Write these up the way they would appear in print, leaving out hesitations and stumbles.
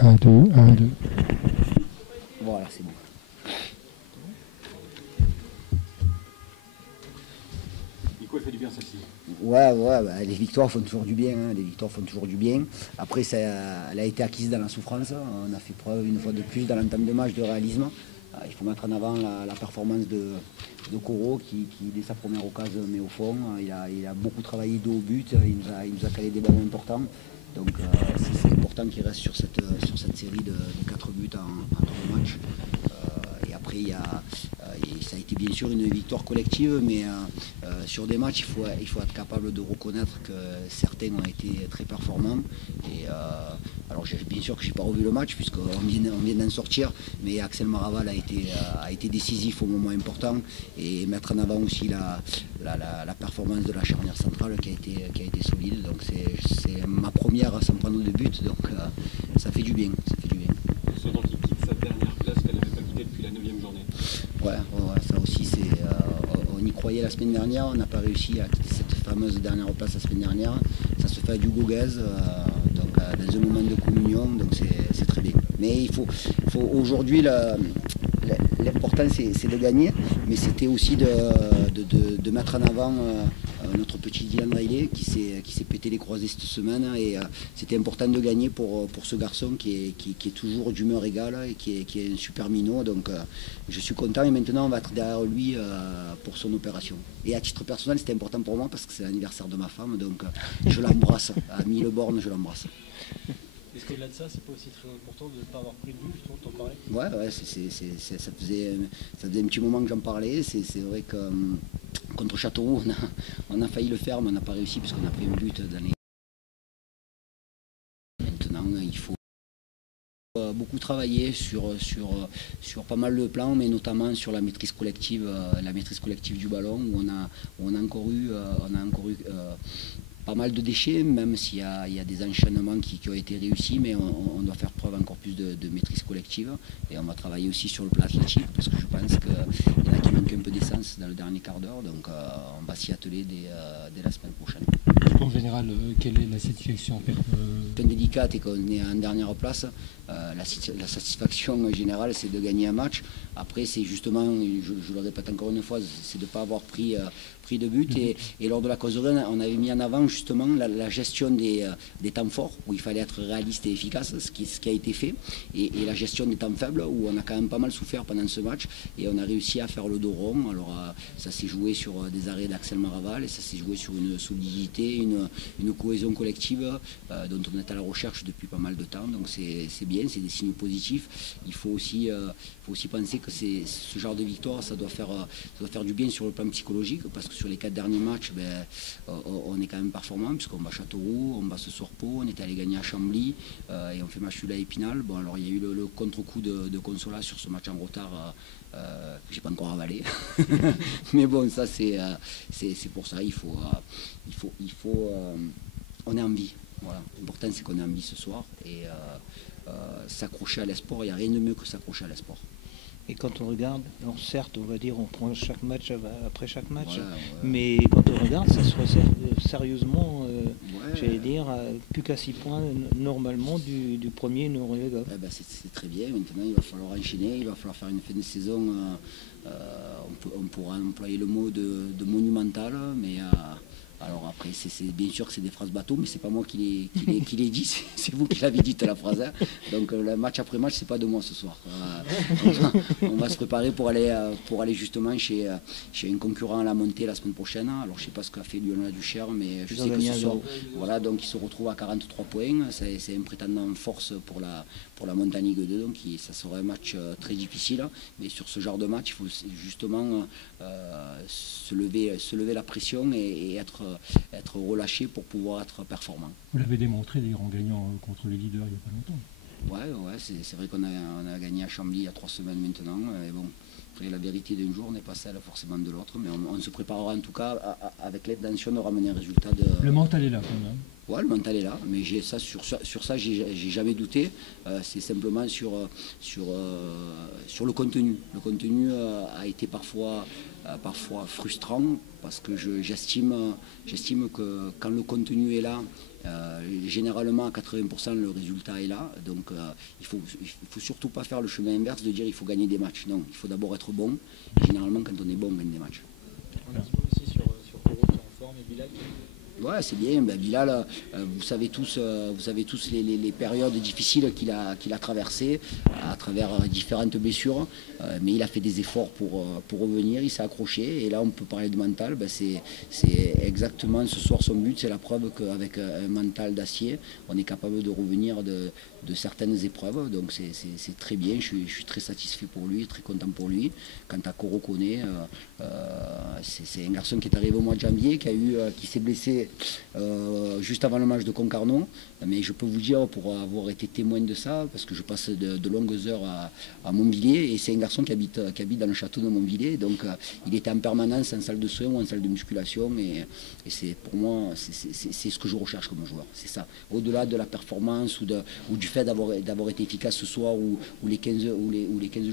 1, 2, 1, 2. Voilà, c'est bon. Nico, elle fait du bien celle-ci. Ouais, bah, les victoires font toujours du bien. Hein, les victoires font toujours du bien. Après, elle a été acquise dans la souffrance. On a fait preuve une fois de plus dans l'entame de match de réalisme. Il faut mettre en avant la performance de Koro qui, dès sa première occasion, met au fond. Il a beaucoup travaillé dos au but. Il nous a calé des ballons importants. Donc c'est important qu'il reste sur cette série de 4 buts en 3 matchs. Et après, ça a été bien sûr une victoire collective, mais sur des matchs, il faut être capable de reconnaître que certains ont été très performants. Et, alors bien sûr que je n'ai pas revu le match, puisqu'on vient d'en sortir, mais Axel Maraval a été décisif au moment important, et mettre en avant aussi la performance de la charnière centrale qui a été solide. Donc c'est ma première à s'en prendre de but, donc ça fait du bien. Cependant qu'il quitte sa dernière place qu'elle n'avait pas quittée depuis la 9e journée. Ouais, ça aussi, on y croyait la semaine dernière, on n'a pas réussi à quitter cette fameuse dernière place la semaine dernière. Ça se fait à du Gauguez, donc dans un moment de communion, donc c'est très bien. Mais il faut aujourd'hui, l'important c'est de gagner, mais c'était aussi de mettre en avant notre petit Dylan Riley qui s'est pété les croisés cette semaine, et c'était important de gagner pour ce garçon qui est toujours d'humeur égale et qui est un super minot. Donc je suis content, et maintenant on va être derrière lui pour son opération. Et à titre personnel, c'était important pour moi parce que c'est l'anniversaire de ma femme, donc je l'embrasse. À Mille-Borne, je l'embrasse. Est-ce qu'au-delà de ça, c'est pas aussi très important de ne pas avoir pris de but, justement, t'en parlais? Ouais, ça faisait un petit moment que j'en parlais. C'est vrai que contre Châteauroux, on a failli le faire, mais on n'a pas réussi puisqu'on a pris un but dans les... Maintenant, il faut beaucoup travailler sur pas mal de plans, mais notamment sur la maîtrise collective du ballon, où on a encore eu pas mal de déchets, même s'il y a des enchaînements qui ont été réussis, mais on doit faire preuve encore plus de maîtrise collective, et on va travailler aussi sur le plan athlétique, parce que je pense qu'il y en a qui manquent un peu d'essence dans le dernier quart d'heure, donc on va s'y atteler dès la semaine prochaine. En général, quelle est la satisfaction? Un délicat et qu'on est en dernière place, la satisfaction générale c'est de gagner un match. Après c'est justement, je le répète encore une fois, c'est de ne pas avoir pris de but, et lors de la causerie on avait mis en avant justement la gestion des temps forts, où il fallait être réaliste et efficace, ce qui a été fait, et la gestion des temps faibles, où on a quand même pas mal souffert pendant ce match, et on a réussi à faire le dos rond. Alors ça s'est joué sur des arrêts d'Axel Maraval, et ça s'est joué sur une solidité, une cohésion collective dont on est à la recherche depuis pas mal de temps, donc c'est bien, c'est des signes positifs. Il faut aussi penser que ce genre de victoire, ça doit faire du bien sur le plan psychologique, parce que sur les 4 derniers matchs, on est quand même performant, puisqu'on bat Châteauroux, on bat ce soir Pau, on est allé gagner à Chambly, et on fait match nul à Épinal. Bon, alors il y a eu le contre-coup de Consola sur ce match en retard, que j'ai pas encore avalé. Mais bon, ça c'est pour ça, on est en vie. Voilà. L'important c'est qu'on est en vie ce soir, et s'accrocher à l'espoir, il n'y a rien de mieux que s'accrocher à l'espoir. Et quand on regarde, alors certes, on va dire, on prend chaque match après chaque match, Ouais. mais quand on regarde, ça se resserre sérieusement, j'allais dire, plus qu'à 6 points normalement du premier non relégable. C'est très bien. Maintenant, il va falloir enchaîner, il va falloir faire une fin de saison, on pourra employer le mot de monumental, mais alors après, bien sûr que c'est des phrases bateau, mais c'est pas moi qui les dit, c'est vous qui l'avez dit la phrase. Hein. Donc le match après match, c'est pas de moi ce soir. On va se préparer pour aller justement chez un concurrent à la montée la semaine prochaine. Alors je sais pas ce qu'a fait Lyon La Duchère, mais je sais que ce soir, voilà, donc il se retrouve à 43 points. C'est un prétendant en force pour la montée en Ligue 2, donc ça sera un match très difficile. Mais sur ce genre de match, il faut justement se lever la pression et être relâché pour pouvoir être performant. Vous l'avez démontré d'ailleurs en gagnant contre les leaders il n'y a pas longtemps. Ouais, c'est vrai qu'on a gagné à Chambly il y a 3 semaines maintenant. Et bon, après, la vérité d'un jour n'est pas celle forcément de l'autre, mais on se préparera en tout cas avec l'intention de ramener un résultat de... Le mental est là quand même. Ouais, le mental est là, mais sur ça, j'ai jamais douté. C'est simplement sur le contenu. Le contenu a été parfois frustrant, parce que j'estime que quand le contenu est là Généralement, à 80%, le résultat est là. Donc, il faut surtout pas faire le chemin inverse de dire il faut gagner des matchs. Non, il faut d'abord être bon. Et généralement, quand on est bon, on gagne des matchs. On a un petit peu aussi sur Koro qui est en forme et Bilal. Ouais, c'est bien. Ben, Bilal, vous savez tous les périodes difficiles qu'il a traversées à travers différentes blessures. Mais il a fait des efforts pour revenir, il s'est accroché. Et là, on peut parler de mental. Ben, c'est exactement ce soir son but. C'est la preuve qu'avec un mental d'acier, on est capable de revenir de certaines épreuves. Donc c'est très bien. Je suis très satisfait pour lui, très content pour lui. Quant à Koro Koné, c'est un garçon qui est arrivé au mois de janvier, qui s'est blessé juste avant le match de Concarneau, mais je peux vous dire, pour avoir été témoin de ça, parce que je passe de longues heures à Montvilliers, et c'est un garçon qui habite dans le château de Montvilliers, donc il était en permanence en salle de soins ou en salle de musculation, et c'est pour moi, c'est ce que je recherche comme joueur, c'est ça. Au-delà de la performance ou du fait d'avoir été efficace ce soir ou les 15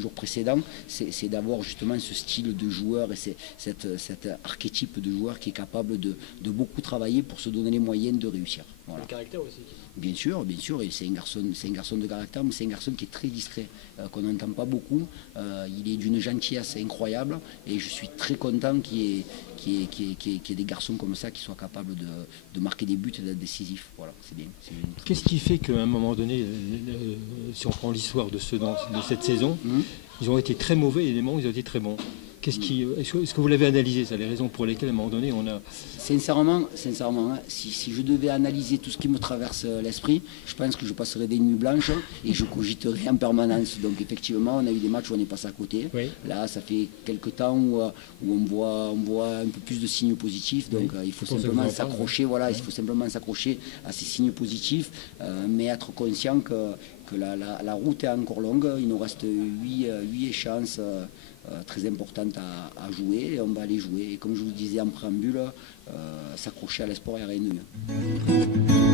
jours précédents, c'est d'avoir justement ce style de joueur et cet archétype de joueur qui est capable de beaucoup travailler pour se donner les moyens de réussir. Voilà. Le caractère aussi. Bien sûr, et c'est un garçon de caractère, mais c'est un garçon qui est très discret, qu'on n'entend pas beaucoup. Il est d'une gentillesse incroyable, et je suis très content qu'il y ait des garçons comme ça qui soient capables de marquer des buts et d'être décisifs. Voilà, c'est bien. Qu'est-ce qui fait qu'à un moment donné, si on prend l'histoire de cette saison, ils ont été très mauvais et les moments ils ont été très bons? Est-ce que vous l'avez analysé, ça, les raisons pour lesquelles à un moment donné on a... Sincèrement, hein, si je devais analyser tout ce qui me traverse l'esprit, je pense que je passerais des nuits blanches et je cogiterais en permanence. Donc effectivement, on a eu des matchs où on est passé à côté. Oui. Là, ça fait quelques temps où on voit un peu plus de signes positifs. Donc il faut simplement s'accrocher. Voilà, il faut simplement s'accrocher à ces signes positifs, mais être conscient que la route est encore longue. Il nous reste 8 échéances très importantes à jouer, et on va les jouer. Et comme je vous disais en préambule, s'accrocher à l'espoir et rien de mieux.